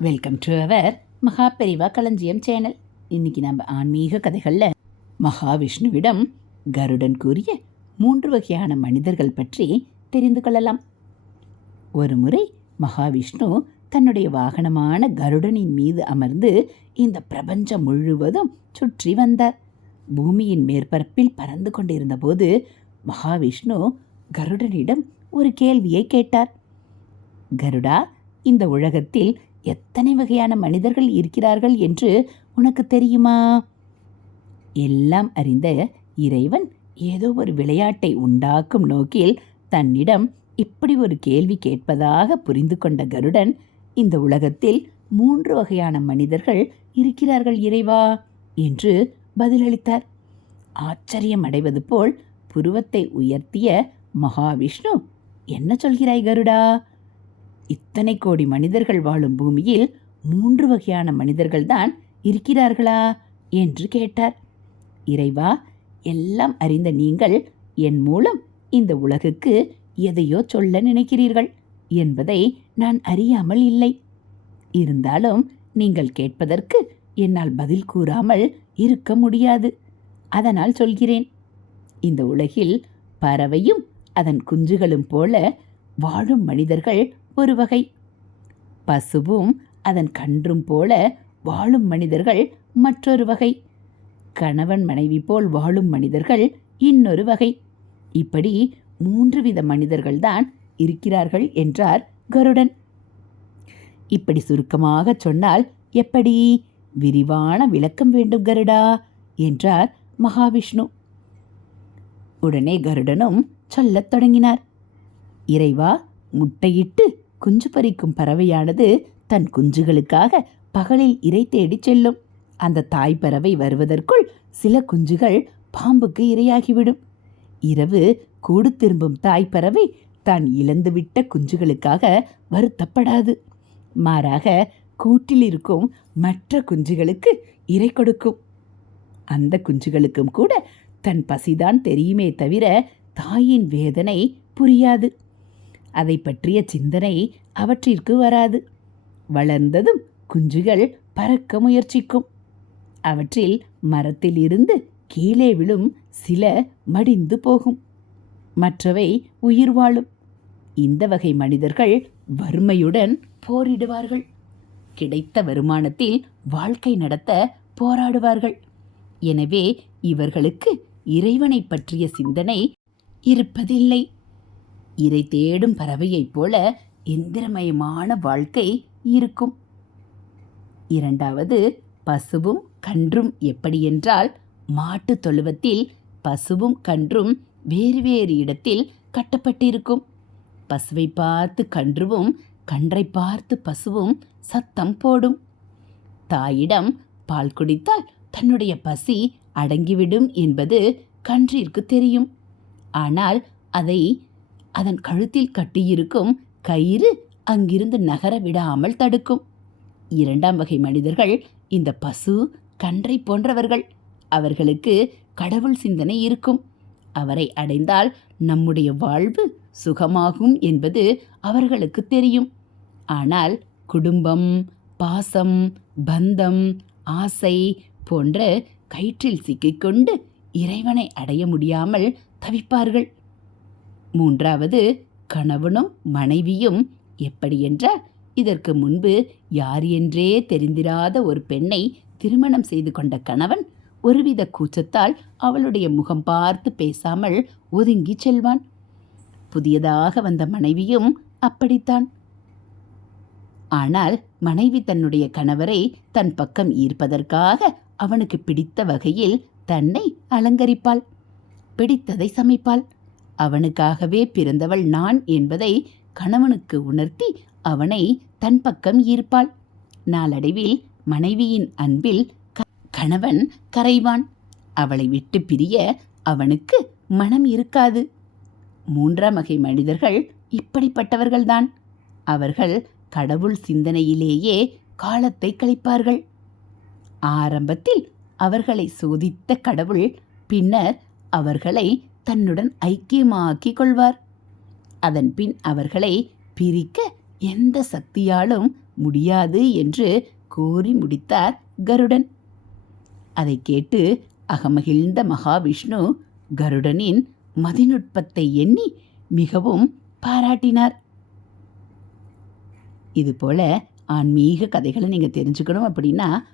Welcome to our Maha Periyava களஞ்சியம் channel இன்னைக்கு நம்ம ஆன்மீக கதைகளில் மகாவிஷ்ணுவிடம் கருடன் கூறிய மூன்று வகையான மனிதர்கள் பற்றி தெரிந்து கொள்ளலாம். ஒரு முறை மகாவிஷ்ணு தன்னுடைய வாகனமான கருடனின் மீது அமர்ந்து இந்த பிரபஞ்சம் முழுவதும் சுற்றி வந்தார். பூமியின் மேற்பரப்பில் பறந்து கொண்டிருந்தபோது மகாவிஷ்ணு கருடனிடம் ஒரு கேள்வியை கேட்டார். கருடா இந்த உலகத்தில் எத்தனை வகையான மனிதர்கள் இருக்கிறார்கள் என்று உனக்கு தெரியுமா? எல்லாம் அறிந்த இறைவன் ஏதோ ஒரு விளையாட்டை உண்டாக்கும் நோக்கில் தன்னிடம் இப்படி ஒரு கேள்வி கேட்பதாக புரிந்து கொண்ட கருடன் இந்த உலகத்தில் மூன்று வகையான மனிதர்கள் இருக்கிறார்கள் இறைவா? என்று பதிலளித்தார். ஆச்சரியம் அடைவது போல் புருவத்தை உயர்த்திய மகாவிஷ்ணு என்ன சொல்கிறாய் கருடா? இத்தனை கோடி மனிதர்கள் வாழும் பூமியில் மூன்று வகையான மனிதர்கள்தான் இருக்கிறார்களா? என்று கேட்டார். இறைவா எல்லாம் அறிந்த நீங்கள் என் மூலம் இந்த உலகுக்கு எதையோ சொல்ல நினைக்கிறீர்கள் என்பதை நான் அறியாமல் இல்லை. இருந்தாலும் நீங்கள் கேட்பதற்கு என்னால் பதில் கூறாமல் இருக்க முடியாது. அதனால் சொல்கிறேன். இந்த உலகில் பறவையும் அதன் குஞ்சுகளும் போல வாழும் மனிதர்கள் ஒரு வகை. பசுவும் அதன் கன்றும் போல வாழும் மனிதர்கள் மற்றொரு வகை. கணவன் மனைவி போல் வாழும் மனிதர்கள் இன்னொரு வகை. இப்படி மூன்று வித மனிதர்கள்தான் இருக்கிறார்கள் என்றார் கருடன். இப்படி சுருக்கமாக சொன்னால் எப்படி? விரிவான விளக்கம் வேண்டும் கருடா? என்றார் மகாவிஷ்ணு. உடனே கருடனும் சொல்லத் தொடங்கினார். இறைவா முட்டையிட்டு குஞ்சு பறிக்கும் பறவையானது தன் குஞ்சுகளுக்காக பகலில் இரை தேடிச் செல்லும். அந்த தாய் பறவை வருவதற்குள் சில குஞ்சுகள் பாம்புக்கு இரையாகிவிடும். இரவு கூடு திரும்பும் தாய் பறவை தான் இழந்துவிட்ட குஞ்சுகளுக்காக வருத்தப்படாது. மாறாக கூட்டில் இருக்கும் மற்ற குஞ்சுகளுக்கு இரை கொடுக்கும். அந்த குஞ்சுகளுக்கும் கூட தன் பசிதான் தெரியுமே தவிர தாயின் வேதனை புரியாது. அதை பற்றிய சிந்தனை அவற்றிற்கு வராது. வளர்ந்ததும் குஞ்சுகள் பறக்க முயற்சிக்கும். அவற்றில் மரத்தில் இருந்து கீழே விழும் சில மடிந்து போகும். மற்றவை உயிர் வாழும். இந்த வகை மனிதர்கள் வறுமையுடன் போரிடுவார்கள். கிடைத்த வருமானத்தில் வாழ்க்கை நடத்த போராடுவார்கள். எனவே இவர்களுக்கு இறைவனை பற்றிய சிந்தனை இருப்பதில்லை. இதை தேடும் பறவையைப் போல எந்திரமயமான வாழ்க்கை இருக்கும். இரண்டாவது பசுவும் கன்றும் எப்படியென்றால் மாட்டுத் தொழுவத்தில் பசுவும் கன்றும் வேறு வேறு இடத்தில் கட்டப்பட்டிருக்கும். பசுவை பார்த்து கன்றுவும் கன்றை பார்த்து பசுவும் சத்தம் போடும். தாயிடம் பால் குடித்தால் தன்னுடைய பசி அடங்கிவிடும் என்பது கன்றிற்கு தெரியும். ஆனால் அதை அதன் கழுத்தில் கட்டியிருக்கும் கயிறு அங்கிருந்து நகர விடாமல் தடுக்கும். இரண்டாம் வகை மனிதர்கள் இந்த பசு கன்றை போன்றவர்கள். அவர்களுக்கு கடவுள் சிந்தனை இருக்கும். அவரை அடைந்தால் நம்முடைய வாழ்வு சுகமாகும் என்பது அவர்களுக்கு தெரியும். ஆனால் குடும்பம் பாசம் பந்தம் ஆசை போன்ற கயிற்றில் சிக்கிக்கொண்டு இறைவனை அடைய முடியாமல் தவிப்பார்கள். மூன்றாவது கணவனும் மனைவியும் எப்படியென்றால் இதற்கு முன்பு யார் என்றே தெரிந்திராத ஒரு பெண்ணை திருமணம் செய்து கொண்ட கணவன் ஒருவித கூச்சத்தால் அவளுடைய முகம் பார்த்து பேசாமல் ஒதுங்கி செல்வான். புதியதாக வந்த மனைவியும் அப்படித்தான். ஆனால் மனைவி தன்னுடைய கணவரை தன் பக்கம் ஈர்ப்பதற்காக அவனுக்கு பிடித்த வகையில் தன்னை அலங்கரிப்பாள் பிடித்ததை சமைப்பாள். அவனுக்காகவே பிறந்தவள் நான் என்பதை கணவனுக்கு உணர்த்தி அவனை தன் பக்கம் ஈர்ப்பாள். நாளடைவில் மனைவியின் அன்பில் க- கணவன் கரைவான். அவளை விட்டு பிரிய அவனுக்கு மனம் இருக்காது. மூன்றாம் வகை மனிதர்கள் இப்படிப்பட்டவர்கள்தான். அவர்கள் கடவுள் சிந்தனையிலேயே காலத்தை கழிப்பார்கள். ஆரம்பத்தில் அவர்களை சோதித்த கடவுள் பின்னர் அவர்களை தன்னுடன் ஐக்கியமாக்கிக் கொள்வார் அதன்பின் அவர்களை பிரிக்க எந்த சக்தியாலும் முடியாது என்று கூறி முடித்தார் கருடன். அதை கேட்டு அகமகிழ்ந்த மகாவிஷ்ணு கருடனின் மதிநுட்பத்தை எண்ணி மிகவும் பாராட்டினார். இதுபோல ஆன்மீக கதைகளை நீங்கள் தெரிஞ்சுக்கணும் அப்படின்னா